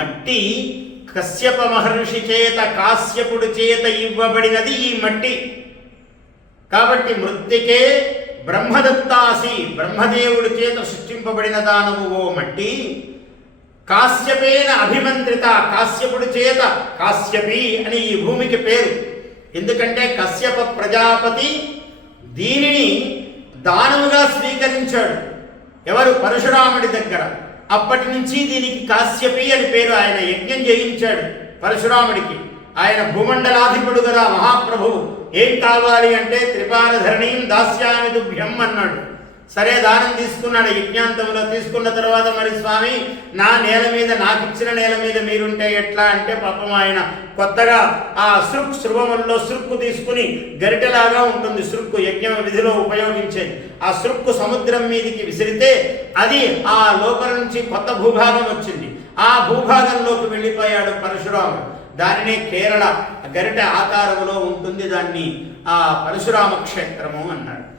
మట్టి కశ్యప మహర్షి చేత కాశ్యపుడి చేత ఇవ్వబడినది ఈ మట్టి. కాబట్టి మృత్తికే బ్రహ్మదత్తాసి, బ్రహ్మదేవుడి చేత సృష్టింపబడిన దానము ఓ మట్టి. కాశ్యపేన అభిమంత్రిత, కాశ్యపుడి చేత, కాశ్యపి అని ఈ భూమికి పేరు. ఎందుకంటే కశ్యప ప్రజాపతి దీనిని దానముగా స్వీకరించాడు. ఎవరు? పరశురాముడి దగ్గర. అప్పటి నుంచి దీనికి కాశ్యపి అని పేరు. ఆయన యజ్ఞం చేయించాడు పరశురాముడికి. ఆయన భూమండలాధిపుడు కదా, మహాప్రభువు. ఏం కావాలి అంటే త్రిపారధరణీం దాస్యామి తుభ్యం అన్నాడు. సరే దానం తీసుకున్నాడు. యజ్ఞాంతంలో తీసుకున్న తర్వాత మరి స్వామి నా నేల మీద, నాకు ఇచ్చిన నేల మీద మీరుంటే ఎట్లా అంటే పాపం ఆయన కొత్తగా ఆ శృవముల్లో శృక్కు తీసుకుని గరిటెలాగా ఉంటుంది శృక్కు, యజ్ఞ విధిలో ఉపయోగించేది. ఆ శృక్కు సముద్రం మీదికి విసిరితే అది ఆ లోపల నుంచి కొత్త భూభాగం వచ్చింది. ఆ భూభాగంలోకి వెళ్ళిపోయాడు పరశురాముడు. దానినే కేరళ గరిట ఆకారంలో ఉంటుంది. దాన్ని ఆ పరశురామ క్షేత్రము అన్నాడు.